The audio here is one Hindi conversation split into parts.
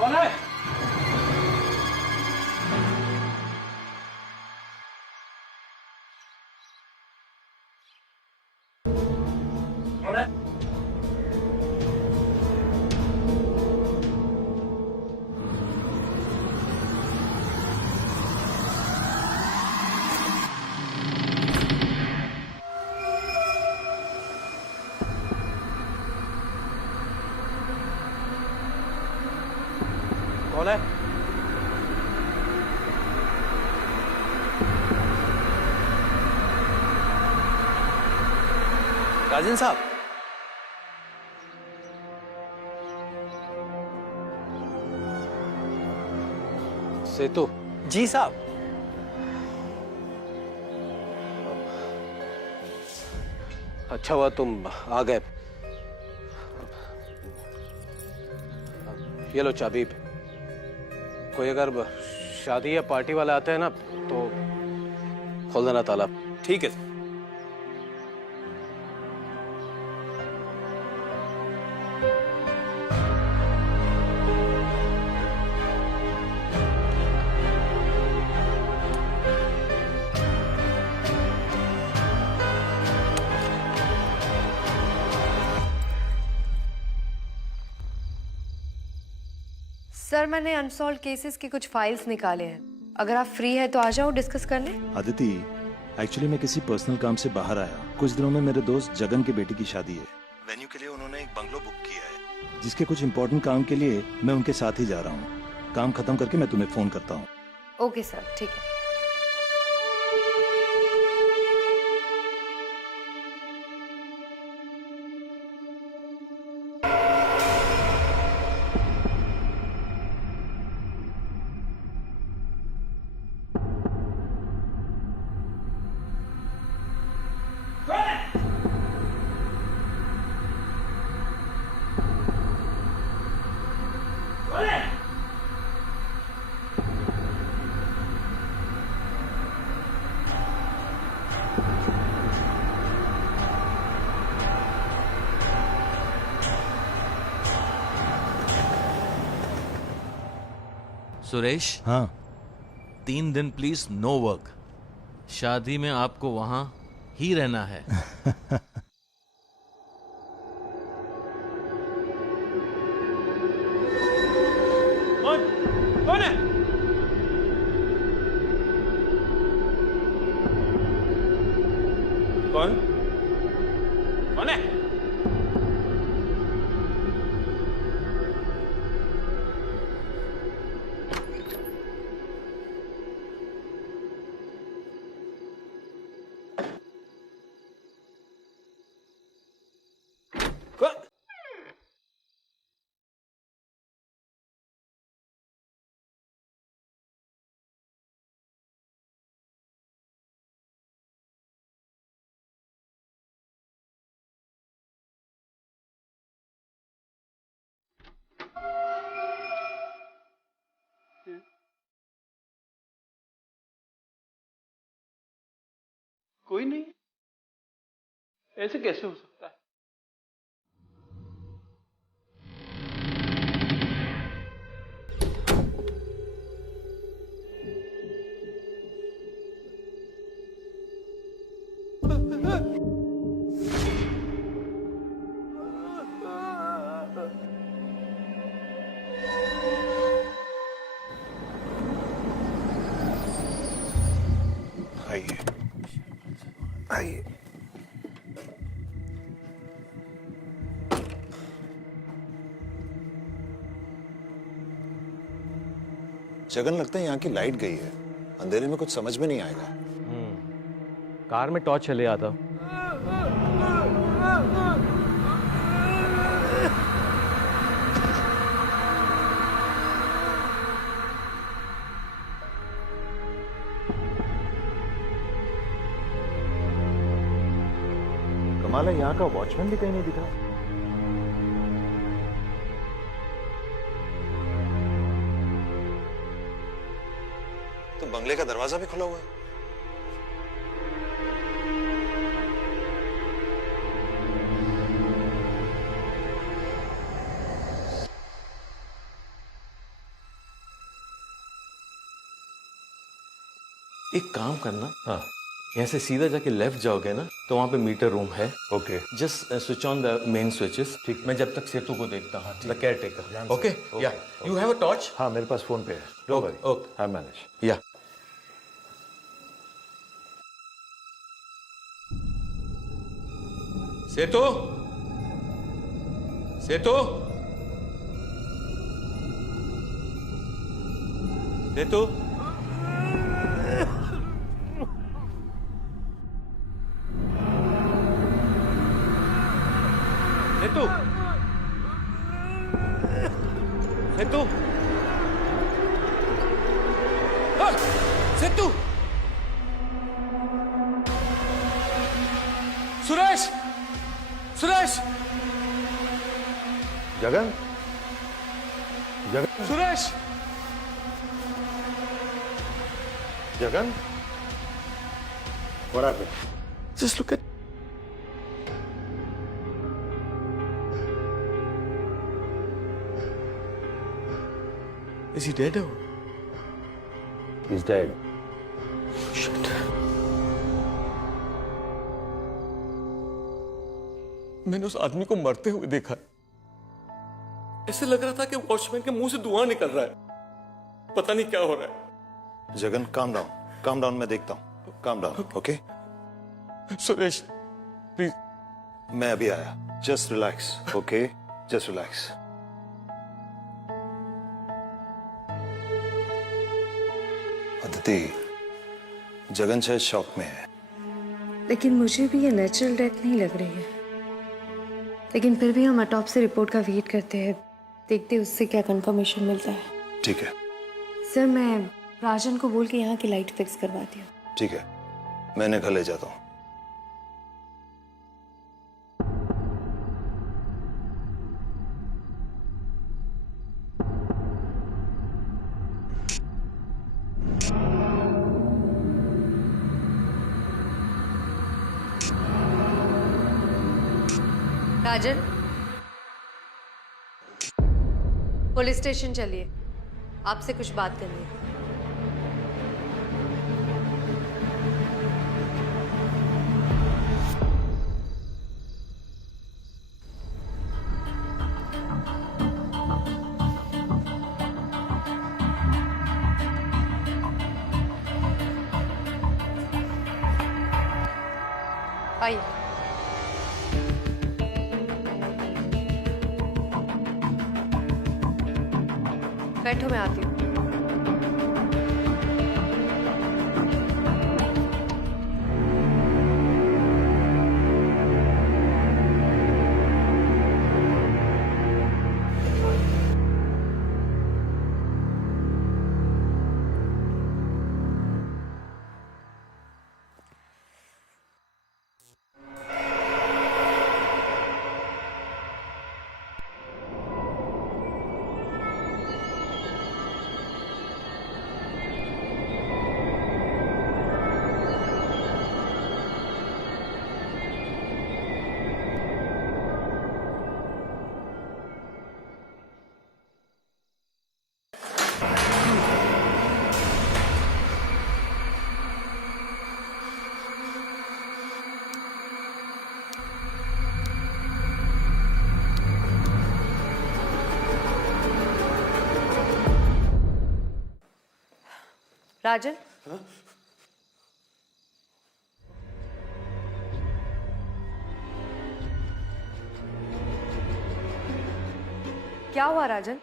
कौन है? कौन है? कौन है? राजन साहब, सेतु जी साहब। अच्छा हुआ तुम आ गए। ये लो चाबी। कोई अगर शादी या पार्टी वाले आते हैं ना तो खोल देना ताला। ठीक है। सर, मैंने अनसॉल्व केसेस के कुछ फाइल्स निकाले हैं। अगर आप फ्री है तो आ जाओ, डिस्कस कर लें। अदिति, एक्चुअली मैं किसी पर्सनल काम से बाहर आया। कुछ दिनों में मेरे दोस्त जगन की बेटी की शादी है। वेन्यू के लिए उन्होंने एक बंगलो बुक किया है, जिसके कुछ इंपॉर्टेंट काम के लिए मैं उनके साथ ही जा रहा हूँ। काम खत्म करके मैं तुम्हें फोन करता हूँ। ओके सर, ठीक है। सुरेश, हाँ, 3 दिन प्लीज नो वर्क। शादी में आपको वहां ही रहना है। कौन है? कौन? कौन है? कोई नहीं। ऐसे कैसे हो सकता है? जगन, लगता है यहाँ की लाइट गई है। अंधेरे में कुछ समझ में नहीं आएगा। कार में टॉर्च चले आता। कमाल है, यहाँ का वॉचमैन भी कहीं नहीं दिखा। तो बंगले का दरवाजा भी खुला हुआ है। एक काम करना, हाँ, यहाँ से सीधा जाके लेफ्ट जाओगे ना तो वहाँ पे मीटर रूम है। Okay. Just switch on the main switches. ठीक, मैं जब तक सेतु को देखता हूँ, द केयर टेकर। ओके, या यू हैव अ टॉर्च? हाँ, मेरे पास फोन पे है। Don't worry, okay, I manage. या सेतु, सेतु, सेतु, सेतु, सेतु, हाँ, सेतु, Suresh, Suresh, Jagan, Jagan, Suresh, Jagan, what happened? just look at. Is he dead or? He's dead. Shit. मैंने उस आदमी को मरते हुए देखा। ऐसे लग रहा था कि वॉचमैन के मुंह से धुआं निकल रहा है। पता नहीं क्या हो रहा है। जगन, काम डाउन, मैं देखता हूँ। Calm down, okay? Suresh, please. मैं अभी आया। Just relax, okay? Just relax. Aditi, Jagan शायद शॉक में है। लेकिन मुझे भी ये नेचुरल डेथ नहीं लग रही है। लेकिन फिर भी हम ऑटोप्सी रिपोर्ट का वेट करते हैं, देखते हैं उससे क्या कंफर्मेशन मिलता है। ठीक है। सर, मैं राजन को बोल के यहाँ की लाइट फिक्स करवाती हूँ। ठीक है, मैंने घर ले जाता हूँ। राजन, पुलिस स्टेशन चलिए, आपसे कुछ बात करनी है। आइए। बैठो, मैं आती हूँ। राजन, क्या हुआ राजन?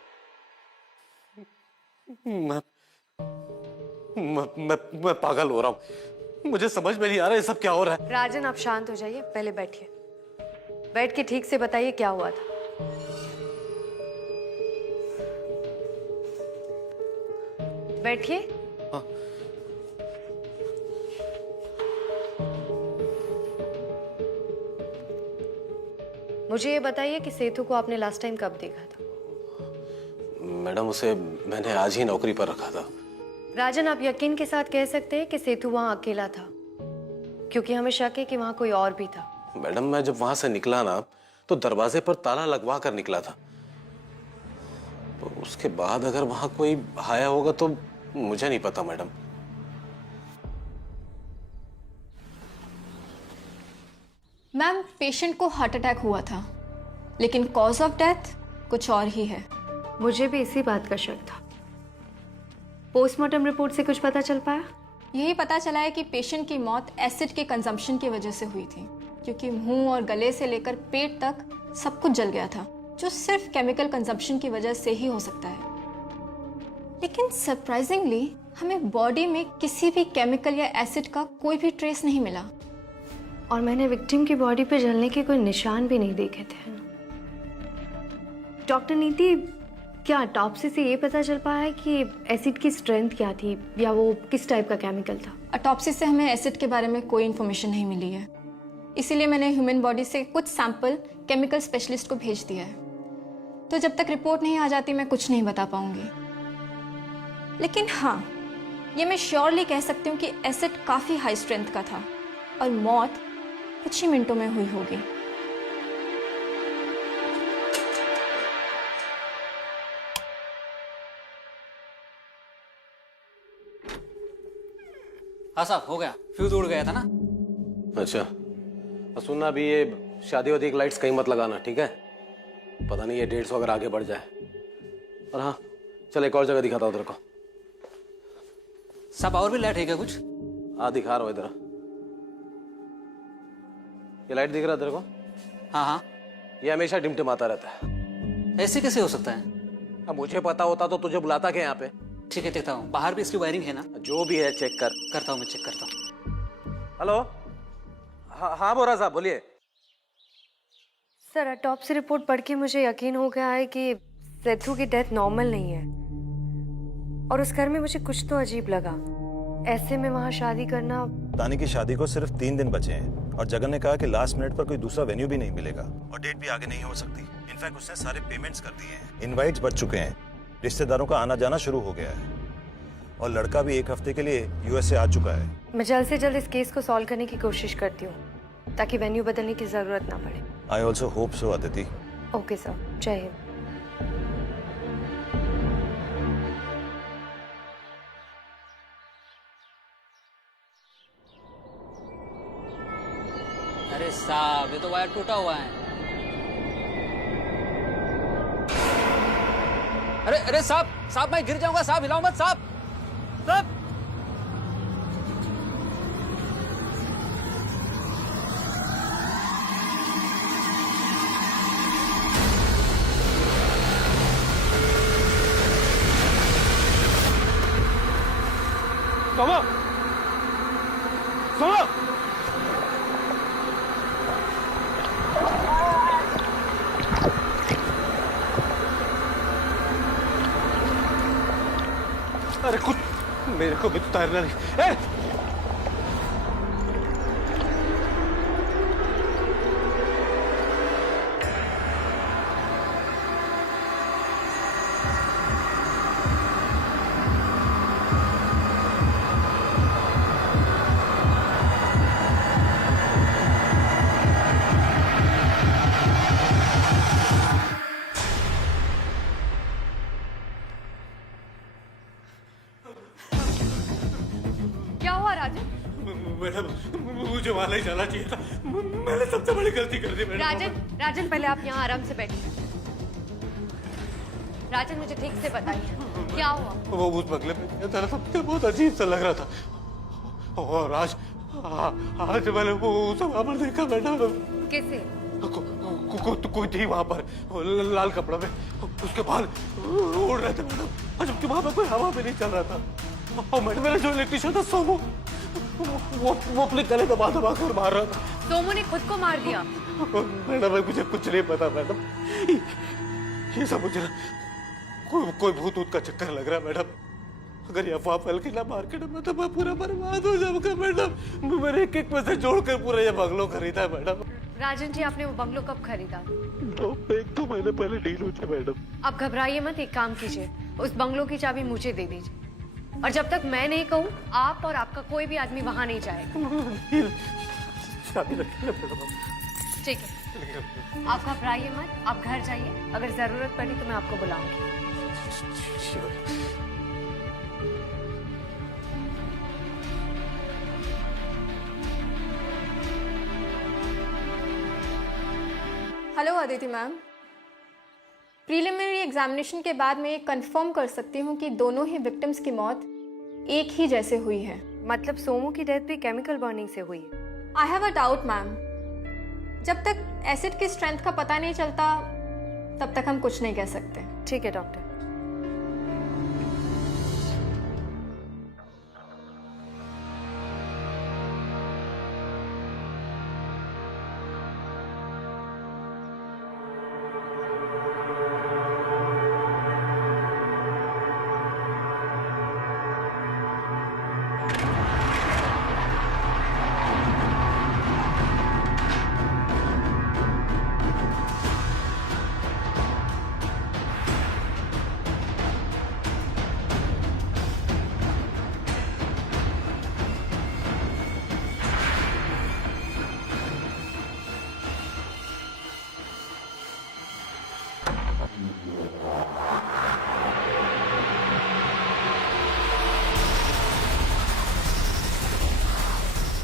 मैं मैं पागल हो रहा हूँ, मुझे समझ में नहीं आ रहा ये सब क्या हो रहा है। राजन आप शांत हो जाइए, पहले बैठिए। बैठ के ठीक से बताइए क्या हुआ था। बैठिए। मुझे ये बताइए कि सेतु को आपने लास्ट टाइम कब देखा था? मैडम उसे मैंने आज ही नौकरी पर रखा था। राजन आप यकीन के साथ कह सकते हैं कि सेतु वहां अकेला था, क्योंकि हमें शक है कि वहां कोई और भी था। मैडम मैं जब वहां से निकला ना तो दरवाजे पर ताला लगवा कर निकला था, तो उसके बाद अगर वहां कोई आया होगा तो मुझे नहीं पता मैडम। मैम पेशेंट को हार्ट अटैक हुआ था, लेकिन कॉज ऑफ डेथ कुछ और ही है। मुझे भी इसी बात का शक था। पोस्टमार्टम रिपोर्ट से कुछ पता चल पाया? यही पता चला है कि पेशेंट की मौत एसिड के कंजम्पशन की वजह से हुई थी, क्योंकि मुंह और गले से लेकर पेट तक सब कुछ जल गया था, जो सिर्फ केमिकल कंजम्पशन की वजह से ही हो सकता है। लेकिन सरप्राइजिंगली हमें बॉडी में किसी भी केमिकल या एसिड का कोई भी ट्रेस नहीं मिला। और मैंने विक्टिम की बॉडी पे जलने के कोई निशान भी नहीं देखे थे। डॉक्टर नीति, क्या ऑटोप्सी से ये पता चल पाया है कि एसिड की स्ट्रेंथ क्या थी या वो किस टाइप का केमिकल था? ऑटोप्सी से हमें एसिड के बारे में कोई इन्फॉर्मेशन नहीं मिली है, इसीलिए मैंने ह्यूमन बॉडी से कुछ सैंपल केमिकल स्पेशलिस्ट को भेज दिया है। तो जब तक रिपोर्ट नहीं आ जाती मैं कुछ नहीं बता पाऊंगी। लेकिन हाँ, ये मैं श्योरली कह सकती हूँ कि एसिड काफ़ी हाई स्ट्रेंथ का था और मौत कुछ ही मिनटों में हुई होगी। हाँ साहब, हो गया, फ्यूज उड़ गया था ना। अच्छा और सुनना भी, ये शादी वादी की लाइट्स कहीं मत लगाना, ठीक है? पता नहीं ये 150 अगर आगे बढ़ जाए। और हाँ चल एक और जगह दिखाता हूँ तेरे को। साहब और भी लाइट है क्या कुछ? हाँ दिखा रहा हूँ इधर। ये लाइट दिख रहा है तेरे को? हाँ हाँ। ये हमेशा टिमटिमाता रहता है। ऐसे कैसे हो सकता है? अब मुझे पता होता तो तुझे बुलाता क्या यहाँ पे? ठीक है, देखता हूँ। बाहर भी इसकी वायरिंग है ना? जो भी है चेक कर। करता हूँ, मैं चेक करता हूँ। हेलो, हाँ बोरा साहब बोलिए। सर ऑटोप्सी रिपोर्ट पढ़ के मुझे यकीन हो गया है कि सेतु की डेथ नॉर्मल नहीं है, और उस घर में मुझे कुछ तो अजीब लगा। ऐसे में वहाँ शादी करना। तानी की शादी को सिर्फ 3 दिन बचे हैं और जगन ने कहा कि लास्ट मिनट पर कोई दूसरा वेन्यू भी नहीं मिलेगा और डेट भी आगे नहीं हो सकती। इनफैक्ट उसने सारे पेमेंट्स कर दिए हैं, इनवाइट्स बच चुके हैं, रिश्तेदारों का आना जाना शुरू हो गया है और लड़का भी 1 हफ्ते के लिए यूएस से आ चुका है। मैं जल्द से जल्द इस केस को सॉल्व करने की कोशिश करती हूँ ताकि वेन्यू बदलने की जरूरत ना पड़े। I also hope so Aditi. Okay sir, जय हिंद। अरे साहब, ये तो वायर टूटा हुआ है। अरे साहब मैं गिर जाऊंगा साहब, हिलाओ मत साहब। साहब सोमा, सोमा, अरे कुछ मेरे को भी तो तैरना नहीं। क्या हुआ राजन? मैडम मुझे वहां नहीं जाना चाहिए था, मैंने सबसे बड़ी गलती कर दी मैडम। राजन पहले आप यहाँ आराम से बैठिए। राजन मुझे ठीक से बताइए क्या हुआ? वो उस बंगले में गया था, सबसे बहुत अजीब सा लग रहा था और आज मैंने वो उसे वहां पर देखा मैडम। कैसे? कोई थी वहां पर लाल कपड़ा में, उसके बाल उड़ रहे थे मैडम, जबकि वहां पर कोई हवा भी नहीं चल रहा था। और मैडम मेरा जो इलेक्ट्रिशियन था सोमू, वो अपने गले दबा दबा कर मार रहा था। सोमू ने खुद को मार दिया। मैडम मुझे कुछ नहीं पता मैडम, ये सब मुझे कोई भूत ऊत का चक्कर लग रहा है मैडम। अगर ये अफवाह फैल के ना मार्केट में तो मैं पूरा बर्बाद हो जाऊंगा मैडम। मैंने एक पैसे जोड़कर पूरा ये बंगलो खरीदा है मैडम। राजन जी, आपने वो बंगलो कब खरीदा? 1-2 महीने पहले डील हुई थी मैडम। आप घबराइए मत, एक काम कीजिए, उस बंगलो की चाबी मुझे दे दीजिए, और जब तक मैं नहीं कहूँ आप और आपका कोई भी आदमी वहां नहीं जाएगा। शादी रखिए मैडम। ठीक है, आप घबराइए मत, आप घर जाइए, अगर जरूरत पड़ी तो मैं आपको बुलाऊंगी। Hello Aditi ma'am, preliminary examination के बाद मैं ये कंफर्म कर सकती हूँ कि दोनों ही विक्टिम्स की मौत एक ही जैसे हुई है। मतलब सोमू की डेथ भी केमिकल बर्निंग से हुई है? I have a doubt ma'am, जब तक एसिड की स्ट्रेंथ का पता नहीं चलता तब तक हम कुछ नहीं कह सकते। ठीक है डॉक्टर।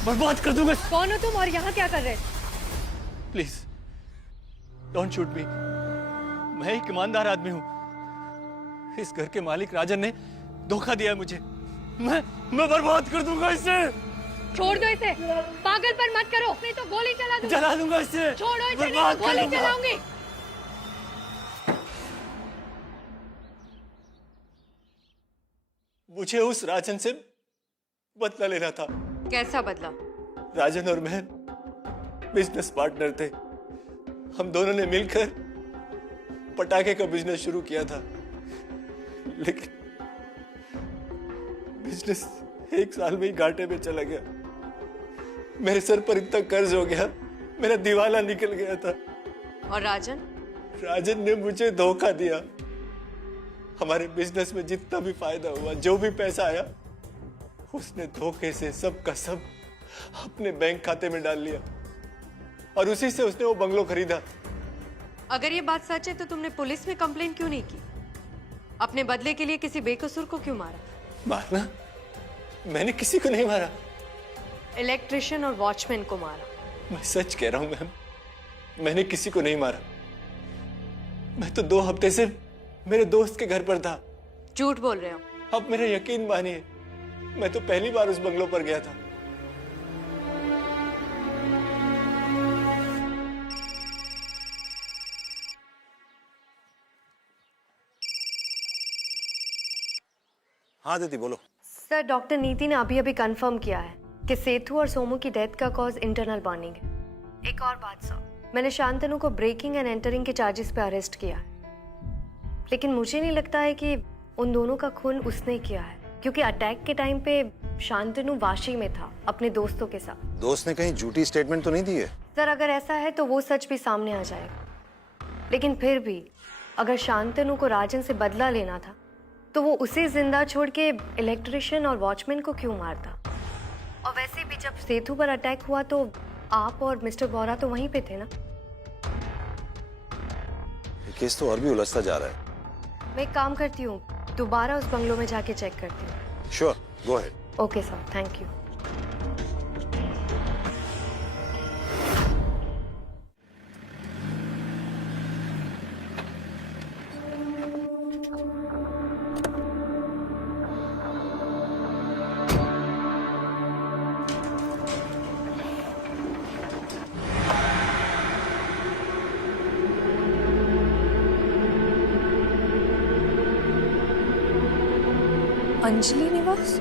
बर्बाद कर दूंगा। कौन हो तुम और यहाँ क्या कर रहे? प्लीज डोंट शूट मी, मैं एक ईमानदार आदमी हूँ। इस घर के मालिक राजन ने धोखा दिया मुझे। मैं बर्बाद कर दूंगा इसे। छोड़ दो इसे, पागलपन मत करो, नहीं तो गोली चला दूंगी। जला दूंगा इसे। छोड़ो इसे, नहीं बर्बाद तो गोली कर दूंगा। चलाऊंगी। मुझे उस राजन से बदला लेना था। कैसा बदला? राजन और मैं बिजनेस पार्टनर थे। हम दोनों ने मिलकर पटाखे का बिजनेस शुरू किया था, लेकिन बिजनेस 1 साल में ही घाटे में चला गया। मेरे सर पर इतना कर्ज हो गया, मेरा दिवाला निकल गया था। और राजन? राजन ने मुझे धोखा दिया। हमारे बिजनेस में जितना भी फायदा हुआ, जो भी पैसा आया, उसने धोखे से सब का सब अपने बैंक खाते में डाल लिया, और उसी से उसने वो बंगलो खरीदा। अगर ये बात सच है तो तुमने पुलिस में कंप्लेंट क्यों नहीं की? अपने बदले के लिए किसी बेकसूर को क्यों मारा? मारना? मैंने किसी को नहीं मारा। इलेक्ट्रिशियन और वॉचमैन को मारा। मैं सच कह रहा हूं मैम, मैंने किसी को नहीं मारा। मैं तो 2 हफ्ते से मेरे दोस्त के घर पर था। झूठ बोल रहे हो। अब मेरा यकीन मानिए, मैं तो पहली बार उस बंगलो पर गया था। हाँ दीदी बोलो। सर, डॉक्टर नीति ने अभी अभी कंफर्म किया है कि सेतु और सोमू की डेथ का कॉज इंटरनल बर्निंग है। एक और बात सर, मैंने शांतनु को ब्रेकिंग एंड एंटरिंग के चार्जेस पे अरेस्ट किया है, लेकिन मुझे नहीं लगता है कि उन दोनों का खून उसने किया है, क्योंकि अटैक के टाइम पे शांतनु वाशी में था अपने दोस्तों के साथ। दोस्त ने कहीं झूठी स्टेटमेंट तो नहीं दी है? सर, अगर ऐसा है तो वो सच भी सामने आ जाएगा, लेकिन फिर भी अगर शांतनु को राजन से बदला लेना था तो वो उसे जिंदा छोड़ के इलेक्ट्रिशियन और वॉचमैन को क्यों मारता? और वैसे भी जब सेतु पर अटैक हुआ तो आप और मिस्टर बोरा तो वहीं पे थे ना? ये केस तो और भी उलझता जा रहा है। मैं एक काम करती हूँ, दोबारा उस बंगलो में जाके चेक करती हूँ। Sure, go ahead. Okay sir, thank you. Anjali निवास?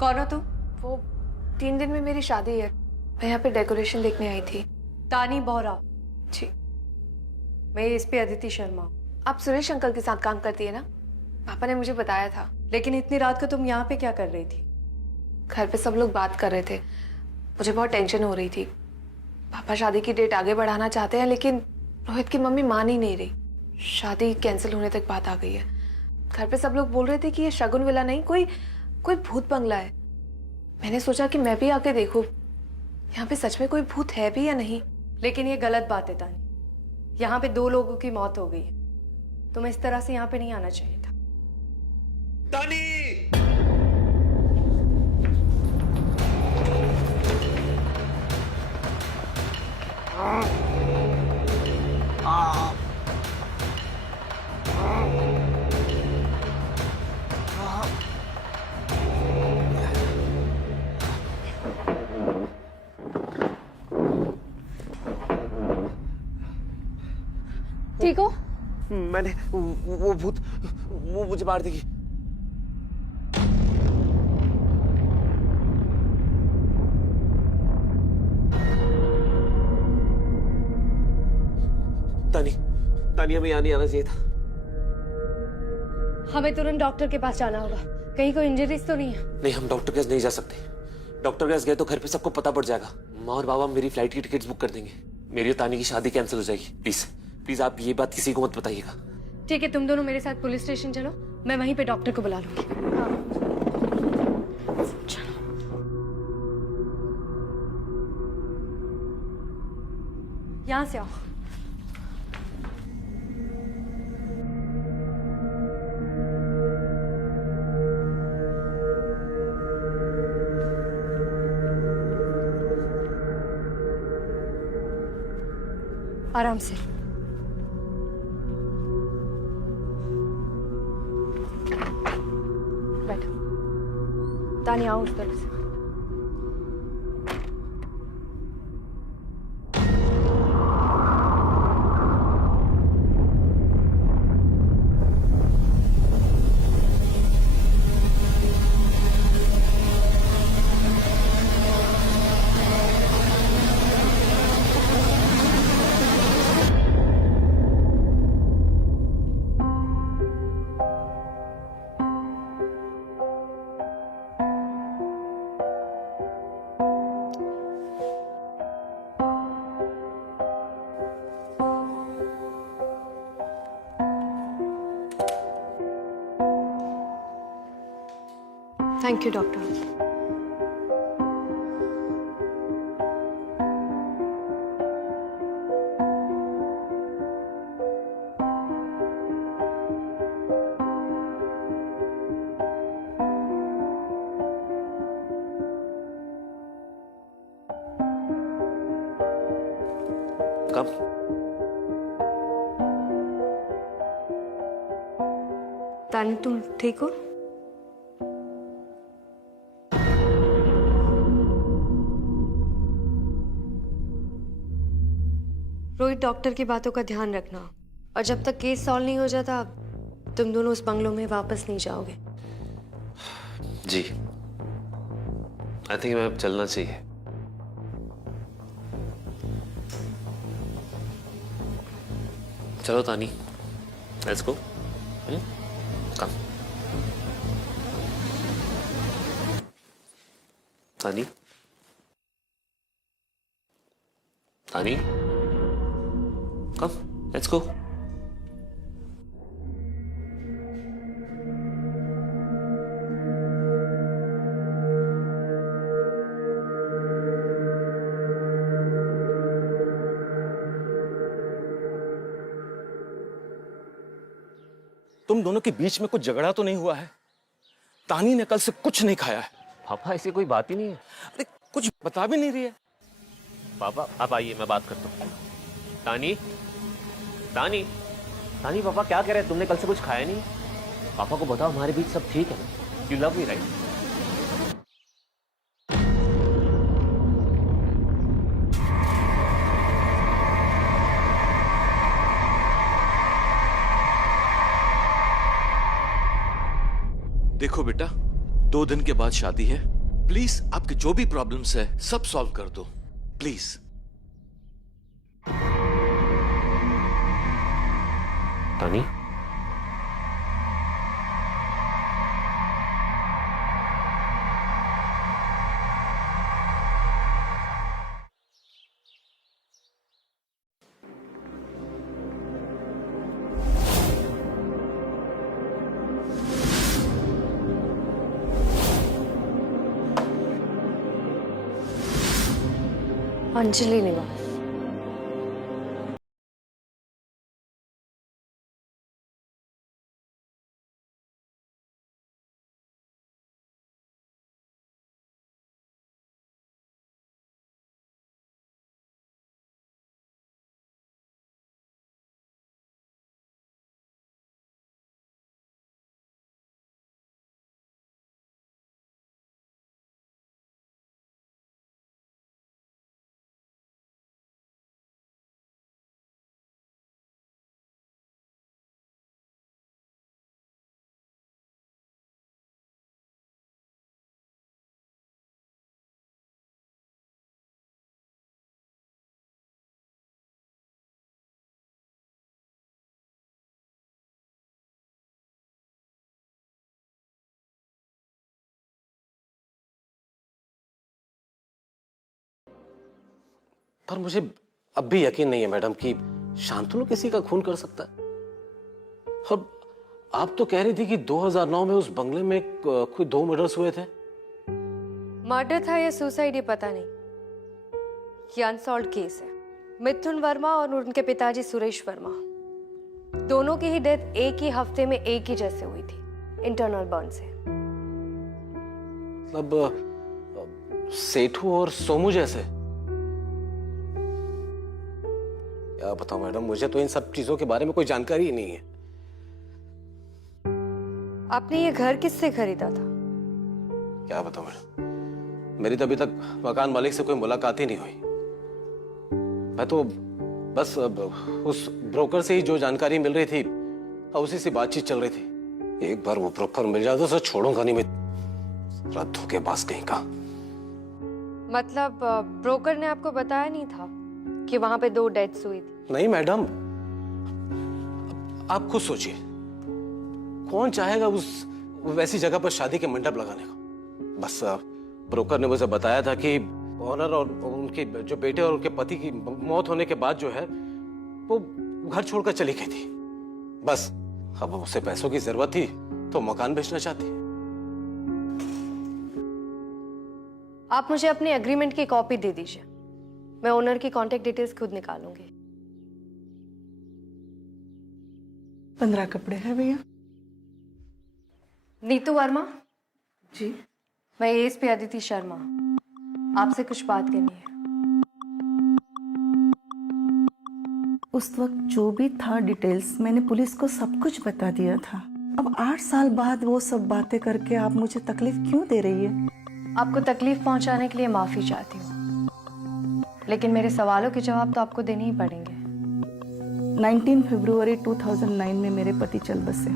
कौन हो तुम? वो 3 दिन में मेरी शादी है, मैं यहाँ पे डेकोरेशन देखने आई थी। तानी बोहरा। जी। मैं एसपी अदिति शर्मा। आप सुरेश अंकल के साथ काम करती है ना? पापा ने मुझे बताया था। लेकिन इतनी रात को तुम यहाँ पे क्या कर रही थी? घर पे सब लोग बात कर रहे थे, मुझे बहुत टेंशन हो रही थी। पापा शादी की डेट आगे बढ़ाना चाहते हैं, लेकिन रोहित की मम्मी मान ही नहीं रही। शादी कैंसिल होने तक बात आ गई है। घर पे सब लोग बोल रहे थे कि ये शगुन विला नहीं, कोई भूत बंगला है। मैंने सोचा कि मैं भी आके देखूं, यहाँ पे सच में कोई भूत है भी या नहीं। लेकिन ये गलत बात है तानी। यहाँ पे 2 लोगों की मौत हो गई है। तुम्हें इस तरह से यहाँ पे नहीं आना चाहिए था। तानी! ठीक हो? मैंने वो भूत वो मुझे मार देगी। तानी तानी हमें यहाँ नहीं आना चाहिए था। हमें तुरंत डॉक्टर के पास जाना होगा। कहीं कोई इंजरीज तो नहीं है? नहीं, हम डॉक्टर के पास नहीं जा सकते। डॉक्टर के पास गए तो घर पे सबको पता पड़ जाएगा। माँ और बाबा मेरी फ्लाइट की टिकट्स बुक कर देंगे। मेरी और तानी की शादी कैंसिल हो जाएगी। प्लीज प्लीज आप ये बात किसी को मत बताइएगा। ठीक है, तुम दोनों मेरे साथ पुलिस स्टेशन चलो, मैं वहीं पे डॉक्टर को बुला लूंगी। चलो। यहाँ से आओ। आराम से। बैठो। तानी आओ उस तरफ से। Thank you doctor. कब? तानी तुम ठीक हो? रोहित, डॉक्टर की बातों का ध्यान रखना, और जब तक केस सॉल्व नहीं हो जाता तुम दोनों उस बंगलों में वापस नहीं जाओगे। जी, आई थिंक मैं अब चलना चाहिए। चलो तानी, लेट्स गो। कम। तानी, तानी, कम, लेट्स गो। तुम दोनों के बीच में कुछ झगड़ा तो नहीं हुआ है? तानी ने कल से कुछ नहीं खाया है। पापा ऐसी कोई बात ही नहीं है। अरे कुछ बता भी नहीं रही है। पापा आप आइए, मैं बात करता हूँ। तानी, तानी, तानी, पापा क्या कह रहे हैं? तुमने कल से कुछ खाया नहीं? पापा को बताओ हमारे बीच सब ठीक है ना? You love me right? देखो बेटा, 2 दिन के बाद शादी है। प्लीज आपके जो भी प्रॉब्लम्स है सब सॉल्व कर दो, प्लीज। तानी, अंजलि निवास। पर मुझे अब भी यकीन नहीं है मैडम कि शांतनु किसी का खून कर सकता है। और आप तो कह रही थी कि 2009 में उस बंगले में कोई 2 मर्डर्स हुए थे। मर्डर था या सुसाइड ये पता नहीं, ये अनसॉल्व्ड केस है। मिथुन वर्मा और उनके पिताजी सुरेश वर्मा, दोनों की ही डेथ एक ही हफ्ते में एक ही जैसे हुई थी, इंटरनल बर्न से। मतलब सेठू और सोमू जैसे? क्या बताऊं मैडम, मुझे तो इन सब चीजों के बारे में कोई जानकारी ही नहीं है। आपने ये घर किससे खरीदा था? क्या बताऊं मैडम, मेरी तो अभी तक मकान मालिक से कोई मुलाकात ही नहीं हुई। मैं तो बस उस ब्रोकर से ही जो जानकारी मिल रही थी उसी से बातचीत चल रही थी। एक बार वो ब्रोकर मिल जाए तो उसे छोड़ूंगा नहीं मैं। धोखेबाज कहीं का। मतलब ब्रोकर ने आपको बताया नहीं था कि वहां पे 2 डेथ्स हुई थी? नहीं मैडम, आप खुद सोचिए, कौन चाहेगा उस वैसी जगह पर शादी के मंडप लगाने को। बस ब्रोकर ने मुझे बताया था कि ऑनर और उनके जो बेटे और उनके पति की मौत होने के बाद जो है वो घर छोड़कर चली गई थी। बस अब उसे पैसों की जरूरत थी तो मकान बेचना चाहती। आप मुझे अपने एग्रीमेंट की कॉपी दे दीजिए, मैं ओनर की कांटेक्ट डिटेल्स खुद निकालूंगी। 15 कपड़े हैं भैया। नीतू वर्मा जी। मैं एएसपी अदिति शर्मा, आपसे कुछ बात करनी है। उस वक्त जो भी था डिटेल्स मैंने पुलिस को सब कुछ बता दिया था। अब 8 साल बाद वो सब बातें करके आप मुझे तकलीफ क्यों दे रही है? आपको तकलीफ पहुंचाने के लिए माफी चाहती हूँ, लेकिन मेरे सवालों के जवाब तो आपको देने ही पड़ेंगे। 19 फरवरी 2009 में मेरे पति चल बसे।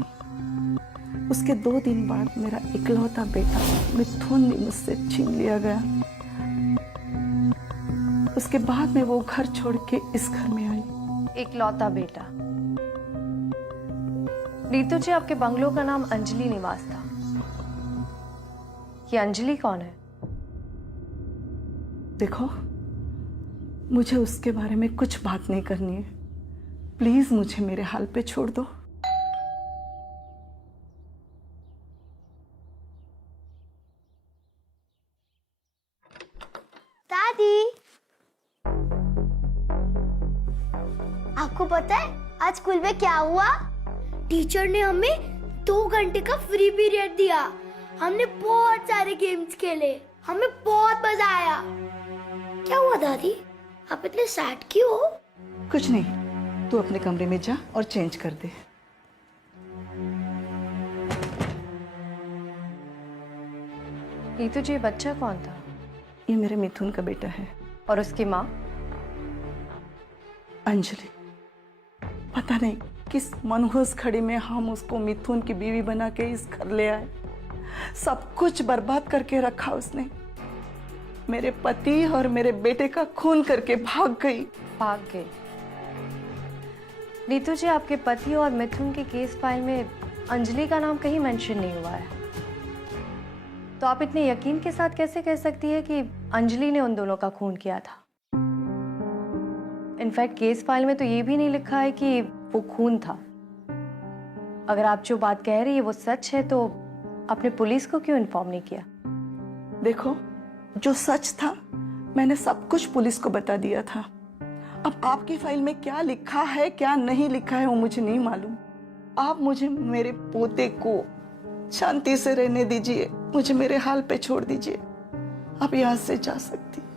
उसके 2 दिन बाद मेरा इकलौता बेटा मिथुन भी मुझसे छीन लिया गया। उसके बाद में वो घर छोड़ के इस घर में आई। इकलौता बेटा। नीतू जी, आपके बंगलो का नाम अंजलि निवास था। ये अंजलि कौन है? देखो, मुझे उसके बारे में कुछ बात नहीं करनी है। प्लीज मुझे मेरे हाल पे छोड़ दो। दादी, आपको पता है आज स्कूल में क्या हुआ? टीचर ने हमें 2 घंटे का फ्री पीरियड दिया। हमने बहुत सारे गेम्स खेले, हमें बहुत मजा आया। क्या हुआ दादी, आप इतने सैड क्यों हो? कुछ नहीं, तू अपने कमरे में जा और चेंज कर दे। नीतू जी, बच्चा कौन था? ये मेरे मिथुन का बेटा है। और उसकी माँ? अंजलि। पता नहीं किस मनहूस घड़ी में हम उसको मिथुन की बीवी बना के इस घर ले आए। सब कुछ बर्बाद करके रखा उसने। मेरे पति और मेरे बेटे का खून करके भाग गई। भाग गई? नीतू जी, आपके पति और मिथुन के केस फाइल में अंजलि का नाम कहीं मेंशन नहीं हुआ है, तो आप इतने यकीन के साथ कैसे कह सकती है कि अंजलि ने उन दोनों का खून किया था? इनफैक्ट केस फाइल में तो ये भी नहीं लिखा है कि वो खून था। अगर आप जो बात कह रही है वो सच है, तो आपने पुलिस को क्यों इन्फॉर्म नहीं किया? देखो, जो सच था मैंने सब कुछ पुलिस को बता दिया था। अब आपकी फाइल में क्या लिखा है क्या नहीं लिखा है वो मुझे नहीं मालूम। आप मुझे मेरे पोते को शांति से रहने दीजिए, मुझे मेरे हाल पे छोड़ दीजिए। आप यहाँ से जा सकती हैं।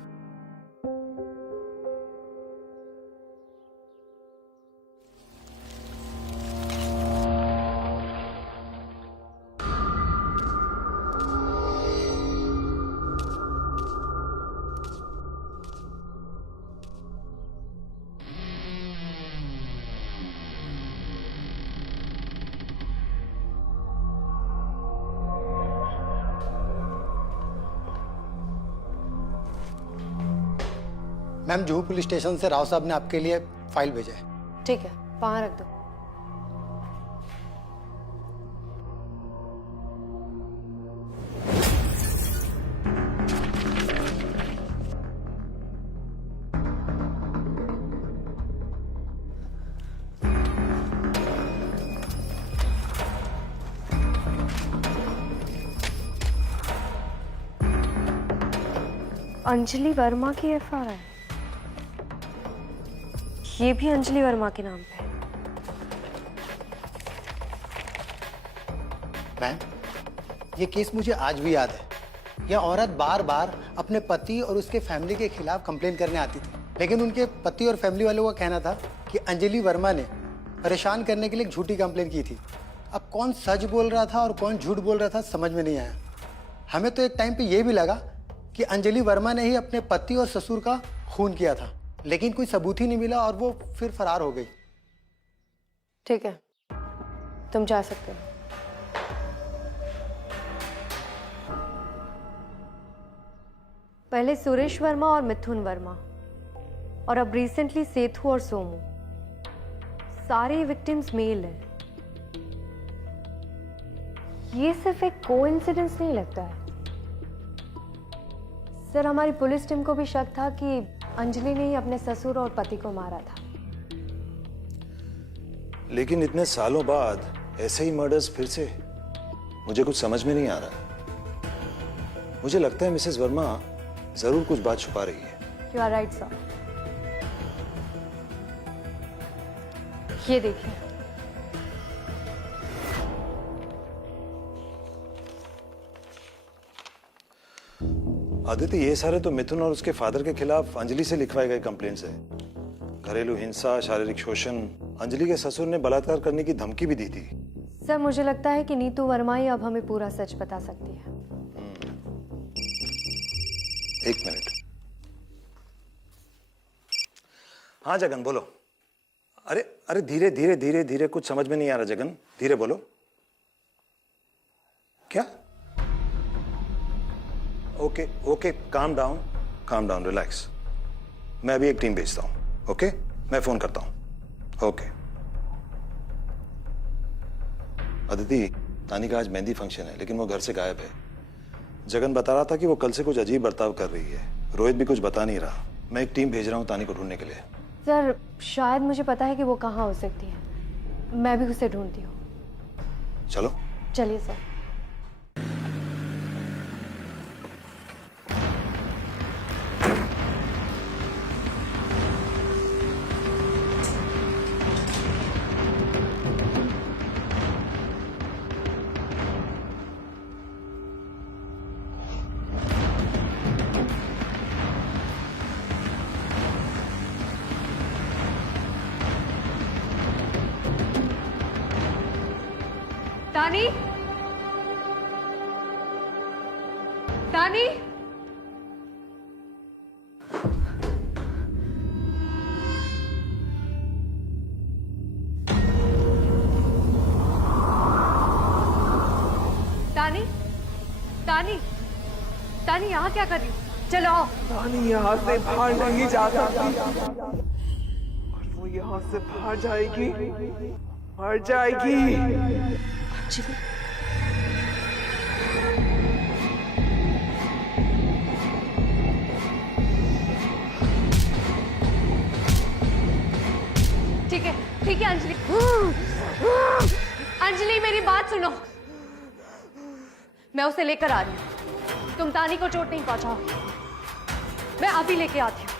मैम, जुहू पुलिस स्टेशन से राव साहब ने आपके लिए फाइल भेजा है। ठीक है, वहां रख दो। अंजलि वर्मा की एफआईआर, ये भी अंजलि वर्मा के नाम पे है। मैम, ये केस मुझे आज भी याद है। यह औरत बार बार अपने पति और उसके फैमिली के खिलाफ कंप्लेन करने आती थी, लेकिन उनके पति और फैमिली वालों का कहना था कि अंजलि वर्मा ने परेशान करने के लिए एक झूठी कंप्लेन की थी। अब कौन सच बोल रहा था और कौन झूठ बोल रहा था समझ में नहीं आया। हमें तो एक टाइम पे ये भी लगा कि अंजलि वर्मा ने ही अपने पति और ससुर का खून किया था, लेकिन कोई सबूत ही नहीं मिला और वो फिर फरार हो गई। ठीक है, तुम जा सकते हो। पहले सुरेश वर्मा और मिथुन वर्मा, और अब रिसेंटली सेतु और सोमू, सारे विक्टिम्स मेल हैं। ये सिर्फ एक कोइंसिडेंस नहीं लगता है सर। हमारी पुलिस टीम को भी शक था कि अंजलि ने ही अपने ससुर और पति को मारा था। लेकिन इतने सालों बाद ऐसे ही मर्डर्स फिर से, मुझे कुछ समझ में नहीं आ रहा। मुझे लगता है मिसेस वर्मा जरूर कुछ बात छुपा रही है। You are right sir. ये देखिए, आदित्य, ये सारे तो मिथुन और उसके फादर के खिलाफ अंजलि से लिखवाए गए कंप्लेंट्स है। घरेलू हिंसा, शारीरिक शोषण, अंजलि के ससुर ने बलात्कार करने की धमकी भी दी थी। सर मुझे लगता है कि नीतू वर्मा ही अब हमें पूरा सच बता सकती है। एक मिनट। हाँ जगन बोलो। अरे अरे धीरे धीरे धीरे धीरे, कुछ समझ में नहीं आ रहा जगन, धीरे बोलो। क्या? Okay okay, calm down, relax. मैं अभी एक टीम भेजता हूं। ओके, मैं फोन करता हूं। ओके। अदिति, तानी का आज मेहंदी फंक्शन है, लेकिन वो घर से गायब है। जगन बता रहा था कि वो कल से कुछ अजीब बर्ताव कर रही है। रोहित भी कुछ बता नहीं रहा। मैं एक टीम भेज रहा हूं तानी को ढूंढने के लिए। सर शायद मुझे पता है कि वो कहाँ हो सकती है। मैं भी उसे ढूंढती हूँ। चलो चलिए सर। तानी, तानी, तानी, तानी, तानी यहाँ क्या कर रही हो? चलो आओ। तानी यहाँ से बाहर नहीं जा सकती, और वो यहाँ से बाहर जाएगी, मर जाएगी। ठीक है अंजलि। अंजलि मेरी बात सुनो, मैं उसे लेकर आ रही हूँ। तुम तानी को चोट नहीं पहुंचाओ। मैं अभी लेके आती हूँ।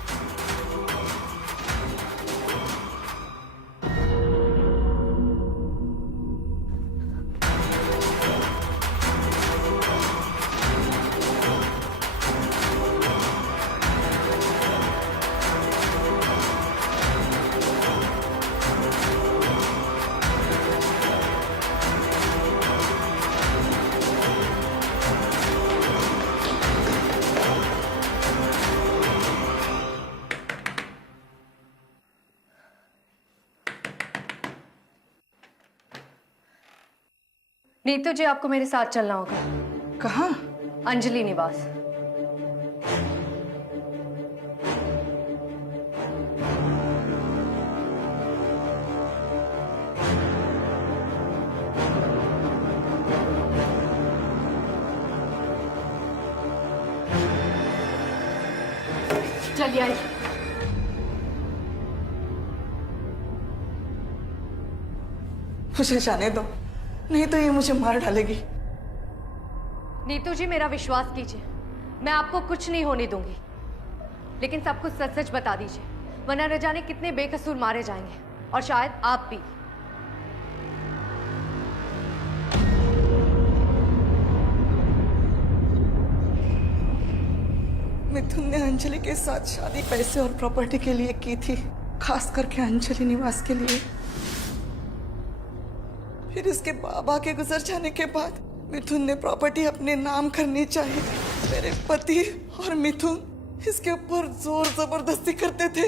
नीतू जी, आपको मेरे साथ चलना होगा। कहाँ? अंजलि निवास। चलिए आइए। मुझे जाने दो, नहीं तो ये मुझे मार डालेगी। नीतू जी मेरा विश्वास कीजिए, मैं आपको कुछ नहीं होने दूंगी, लेकिन सब कुछ सच सच बता दीजिए, वरना न जाने कितने बेकसूर मारे जाएंगे, और शायद आप भी। मिथुन ने अंजलि के साथ शादी पैसे और प्रॉपर्टी के लिए की थी, खास करके अंजलि निवास के लिए। फिर इसके बाबा के गुजर जाने के बाद मिथुन ने प्रॉपर्टी अपने नाम करनी चाहिए। मेरे पति और मिथुन इसके ऊपर जोर जबरदस्ती करते थे,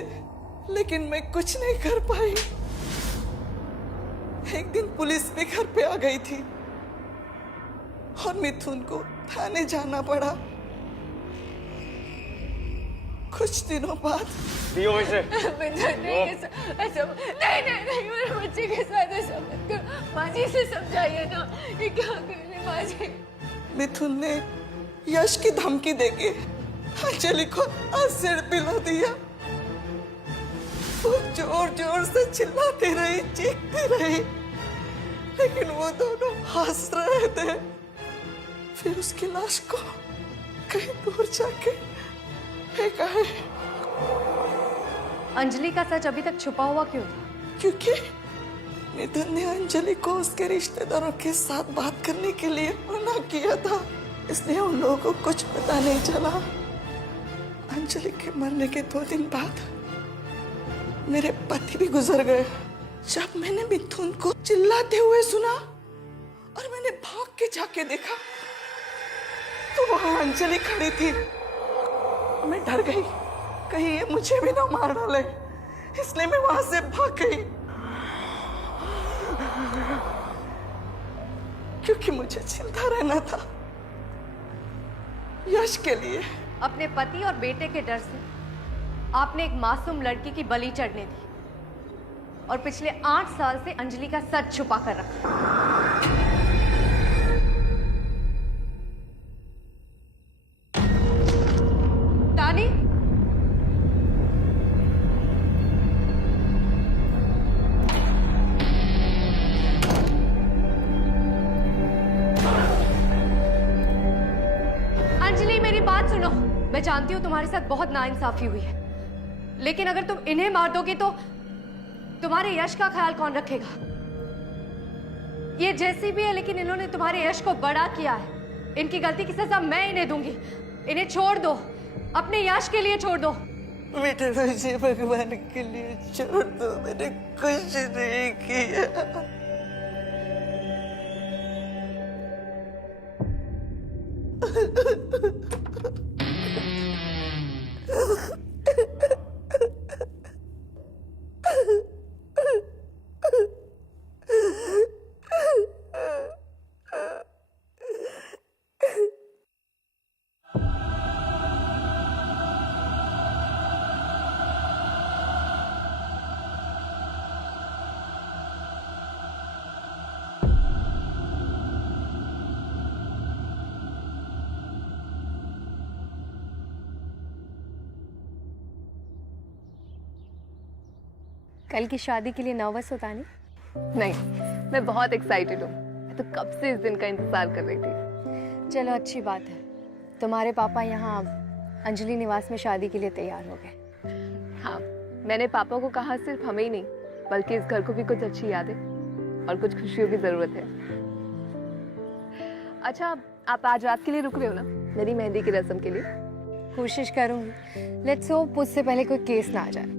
लेकिन मैं कुछ नहीं कर पाई। एक दिन पुलिस भी घर पे आ गई थी और मिथुन को थाने जाना पड़ा। कुछ दिनों बाद नहीं, मेरे बच्चे के साथ ऐसा मत करो। माँ जी से समझाइए ना, ये क्या कर रहे माँ जी। मिथुन ने यश की धमकी देके अंजलि को एसिड पिला दिया। वो जोर जोर से चिल्लाती रही, चीखती रही, लेकिन वो दोनों हंस रहे थे। फिर उसकी लाश को कहीं दूर जाके फेंका है। अंजलि का सच अभी तक छुपा हुआ क्यों था? क्योंकि नितिन ने अंजलि को उसके रिश्तेदारों के साथ बात करने के लिए मना किया था, इसलिए उन लोगों को कुछ पता नहीं चला। अंजलि के मरने के 2 दिन बाद मेरे पति भी गुजर गए। जब मैंने मिथुन को चिल्लाते हुए सुना और मैंने भाग के जाके देखा तो वहां अंजलि खड़ी थी। मैं डर गई, कहीं ये मुझे भी ना मार डाले, इसलिए मैं वहां से भाग गई, क्योंकि मुझे चिंता रहना था यश के लिए। अपने पति और बेटे के डर से आपने एक मासूम लड़की की बलि चढ़ने दी और पिछले 8 साल से अंजलि का सच छुपा कर रखा। तानी, अंजलि मेरी बात सुनो। मैं जानती हूँ तुम्हारे साथ बहुत नाइंसाफी हुई है, लेकिन अगर तुम इन्हें मार दोगे तो तुम्हारे यश का ख्याल कौन रखेगा? ये जैसी भी है, लेकिन इन्होंने तुम्हारे यश को बड़ा किया है। इनकी गलती की सजा मैं इन्हें दूंगी। इन्हें छोड़ दो, अपने यश के लिए छोड़ दो। बेटे मुझे भगवान के लिए छोड़ दो, मैंने कुछ नहीं किया। कल की शादी के लिए नर्वस हो तानी? नहीं, मैं बहुत एक्साइटेड हूँ। मैं तो कब से इस दिन का इंतजार कर रही थी। चलो अच्छी बात है, तुम्हारे पापा यहाँ अंजलि निवास में शादी के लिए तैयार हो गए। हाँ, मैंने पापा को कहा सिर्फ हमें ही नहीं बल्कि इस घर को भी कुछ अच्छी यादें और कुछ खुशियों की जरूरत है। अच्छा, आप आज रात के लिए रुक रहे हो ना मेरी मेहंदी की रस्म के लिए? कोशिश करूंगी। लेट्स होप उससे पहले कोई केस ना आ जाए।